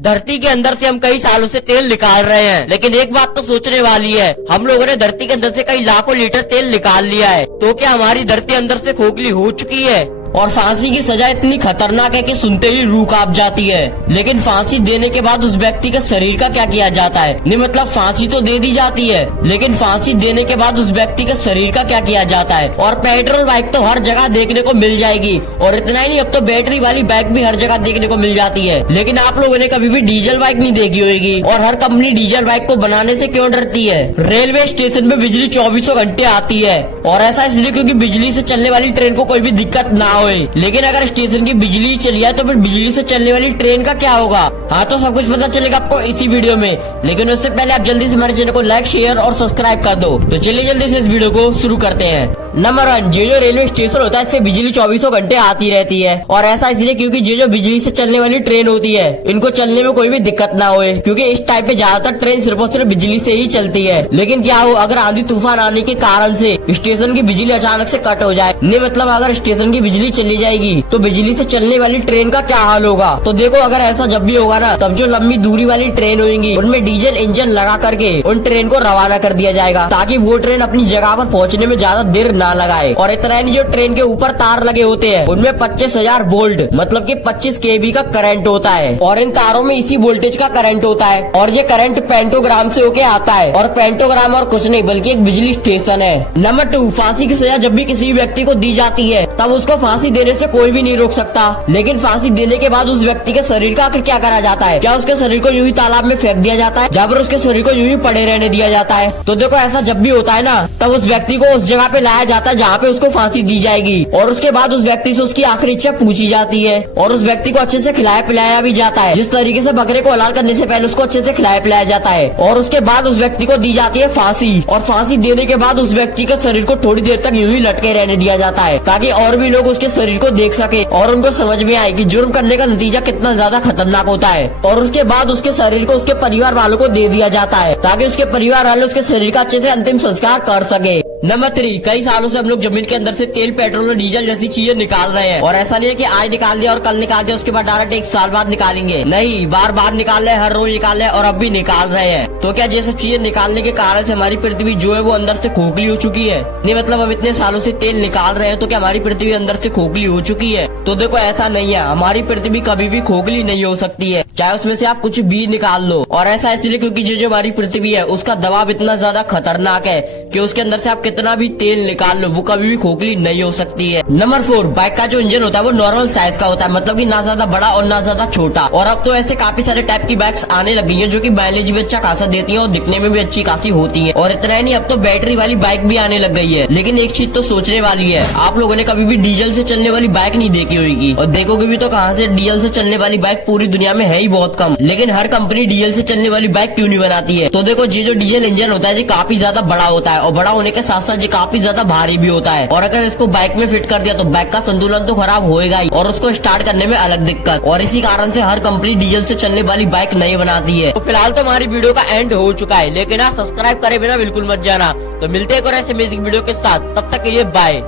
धरती के अंदर से हम कई सालों से तेल निकाल रहे हैं, लेकिन एक बात तो सोचने वाली है, हम लोगों ने धरती के अंदर से कई लाखों लीटर तेल निकाल लिया है, तो क्या हमारी धरती अंदर से खोखली हो चुकी है? और फांसी की सजा इतनी खतरनाक है कि सुनते ही रूह कांप जाती है। लेकिन फांसी देने के बाद उस व्यक्ति के शरीर का क्या किया जाता है? नहीं मतलब फांसी तो दे दी जाती है, लेकिन फांसी देने के बाद उस व्यक्ति के शरीर का क्या किया जाता है? और पेट्रोल बाइक तो हर जगह देखने को मिल जाएगी, और इतना ही नहीं, अब तो बैटरी वाली बाइक भी हर जगह देखने को मिल जाती है। लेकिन आप लोगों ने कभी भी डीजल बाइक नहीं देखी होगी। और हर कंपनी डीजल बाइक को बनाने से क्यों डरती है? रेलवे स्टेशन में बिजली 24 घंटे आती है, और ऐसा इसलिए क्योंकि बिजली से चलने वाली ट्रेन को कोई भी दिक्कत ना हो। लेकिन अगर स्टेशन की बिजली चली है तो फिर बिजली से चलने वाली ट्रेन का क्या होगा? हाँ, तो सब कुछ पता चलेगा आपको इसी वीडियो में। लेकिन उससे पहले आप जल्दी से हमारे चैनल को लाइक, शेयर और सब्सक्राइब कर दो। तो चलिए जल्दी से इस वीडियो को शुरू करते हैं। नंबर 1, जो रेलवे स्टेशन होता है इससे बिजली 24 घंटे आती रहती है, और ऐसा इसलिए क्योंकि जो बिजली से चलने वाली ट्रेन होती है इनको चलने में कोई भी दिक्कत ना होए, क्योंकि इस टाइप पे ज्यादातर ट्रेन सिर्फ और सिर्फ बिजली से ही चलती है। लेकिन क्या हो अगर आंधी तूफान आने के कारण से स्टेशन की बिजली अचानक से कट हो जाए? नहीं मतलब अगर स्टेशन की बिजली चली जाएगी तो बिजली से चलने वाली ट्रेन का क्या हाल होगा? तो देखो, अगर ऐसा जब भी होगा ना, तब जो लंबी दूरी वाली ट्रेन होंगी उनमें डीजल इंजन लगा करके उन ट्रेन को रवाना कर दिया जाएगा, ताकि वो ट्रेन अपनी जगह पर पहुंचने में ज्यादा देर ना लगाए। और इतना ही जो ट्रेन के ऊपर तार लगे होते हैं उनमें 25,000 वोल्ट मतलब कि 25 kV का करंट होता है, और इन तारों में इसी वोल्टेज का करंट होता है, और ये करंट पेंटोग्राम से होके आता है। और पेंटोग्राम और कुछ नहीं बल्कि एक बिजली स्टेशन है। नंबर 2, फांसी की सजा जब भी किसी व्यक्ति को दी जाती है तब उसको फांसी देने से कोई भी नहीं रोक सकता। लेकिन फांसी देने के बाद उस व्यक्ति के शरीर का आखिर क्या करा जाता है? क्या उसके शरीर को यूं ही तालाब में फेंक दिया जाता है, जहाँ पर उसके शरीर को यूं ही पड़े रहने दिया जाता है? तो देखो, ऐसा जब भी होता है ना, तब उस व्यक्ति को उस जगह पे लाया जाता है जहाँ पे उसको फांसी दी जाएगी, और उसके बाद उस व्यक्ति से उसकी आखिरी इच्छा पूछी जाती है, और उस व्यक्ति को अच्छे से खिलाया पिलाया भी जाता है। जिस तरीके से बकरे को हलाल करने से पहले उसको अच्छे से खिलाया पिलाया जाता है, और उसके बाद उस व्यक्ति को दी जाती है फांसी। और फांसी देने के बाद उस व्यक्ति के शरीर को थोड़ी देर तक यूं ही लटके रहने दिया जाता है, ताकि और भी लोग उसके शरीर को देख सके और उनको समझ में आए कि जुर्म करने का नतीजा कितना ज्यादा खतरनाक होता है। और उसके बाद उसके शरीर को उसके परिवार वालों को दे दिया जाता है, ताकि उसके परिवार वाले उसके शरीर का अच्छे से अंतिम संस्कार कर सके। नंबर 3, कई सालों से हम लोग जमीन के अंदर से तेल, पेट्रोल और डीजल जैसी चीजें निकाल रहे हैं, और ऐसा नहीं है कि आज निकाल दिया और कल निकाल दिया उसके बाद डायरेक्ट 1 साल बाद निकालेंगे। नहीं, बार बार निकाल रहे हैं, हर रोज निकाल रहे हैं, और अब भी निकाल रहे हैं। तो क्या ये सब चीजें निकालने के कारण से हमारी पृथ्वी जो है वो अंदर से खोखली हो चुकी है? नहीं मतलब हम इतने सालों से तेल निकाल रहे हैं, तो क्या हमारी पृथ्वी अंदर से खोखली हो चुकी है? तो देखो, ऐसा नहीं है, हमारी पृथ्वी कभी भी खोखली नहीं हो सकती है, चाहे उसमें से आप कुछ भी निकाल लो। और ऐसा इसलिए क्योंकि जो हमारी पृथ्वी है उसका दबाव इतना ज्यादा खतरनाक है कि उसके अंदर से आप कितना भी तेल निकाल लो वो कभी भी खोखली नहीं हो सकती है। नंबर 4, बाइक का जो इंजन होता है वो नॉर्मल साइज का होता है, मतलब कि ना ज्यादा बड़ा और ना ज्यादा छोटा। और अब तो ऐसे काफी सारे टाइप की बाइक्स आने लगी हैं जो कि माइलेज भी अच्छा खासा देती हैं और दिखने में भी अच्छी खासी होती हैं। और इतना ही नहीं, अब तो बैटरी वाली बाइक भी आने लग गई है। लेकिन एक चीज तो सोचने वाली है, आप लोगों ने कभी भी डीजल से चलने वाली बाइक नहीं देखी होगी, और देखोगे भी तो कहाँ से? डीजल से चलने वाली बाइक पूरी दुनिया में है ही बहुत कम। लेकिन हर कंपनी डीजल से चलने वाली बाइक क्यों नहीं बनाती है? तो देखो, ये जो डीजल इंजन होता है ये काफी ज्यादा बड़ा होता है, और बड़ा होने के साथ साथ ये काफी ज्यादा भारी भी होता है। और अगर इसको बाइक में फिट कर दिया तो बाइक का संतुलन तो खराब होएगा ही, और उसको स्टार्ट करने में अलग दिक्कत। और इसी कारण से हर कंपनी डीजल से चलने वाली बाइक नहीं बनाती है। तो फिलहाल तो हमारी वीडियो का एंड हो चुका है, लेकिन आप सब्सक्राइब करे बिना बिल्कुल मत जाना। तो मिलते हैं एक और ऐसे अमेजिंग वीडियो के साथ, तब तक के लिए बाय।